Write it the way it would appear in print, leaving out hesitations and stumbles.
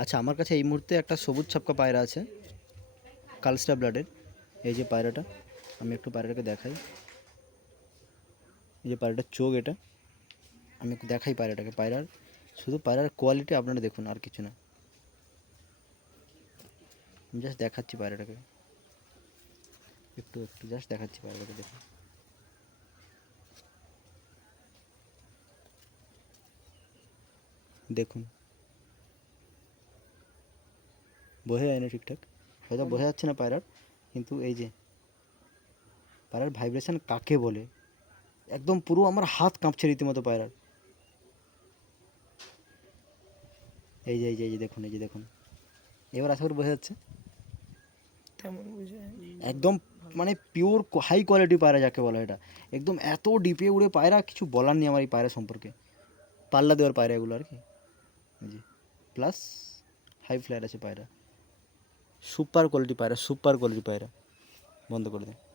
আচ্ছা, আমার কাছে এই মুহূর্তে একটা সবুজ ছাপকা পায়রা আছে, কালস্টা ব্লাডের। এই যে পায়রাটা, আমি একটু পায়রাটাকে দেখাই। এই যে পায়রাটার চোখ এটা, আমি একটু দেখাই পায়রাটাকে। পায়রার শুধু পায়রার কোয়ালিটি আপনারা দেখুন, আর কিছু না। আমি জাস্ট দেখাচ্ছি পায়রাটাকে, একটু একটু জাস্ট দেখাচ্ছি পায়রাটাকে, দেখুন। দেখুন, বোঝা যায় না ঠিকঠাক, হয়তো বোঝা যাচ্ছে না পায়রার, কিন্তু এই যে পায়রার ভাইব্রেশন কাকে বলে, একদম পুরো আমার হাত কাঁপছে রীতিমতো পায়রার। এই যে দেখুন, এই যে দেখুন, এবার আশা করি বোঝা যাচ্ছে। তেমন বুঝে একদম মানে পিওর হাই কোয়ালিটি পায়রা যাকে বলা, এটা একদম এত ডিপে উড়ে পায়রা, কিছু বলার নেই আমার এই পায়রা সম্পর্কে। পাল্লা দেওয়ার পায়রা এগুলো আর কি। জি, প্লাস হাই ফ্লায়ার আছে পায়রা, সুপার কোয়ালিটি পায়রা, সুপার কোয়ালিটি পায়রা। বন্ধ করে দেন।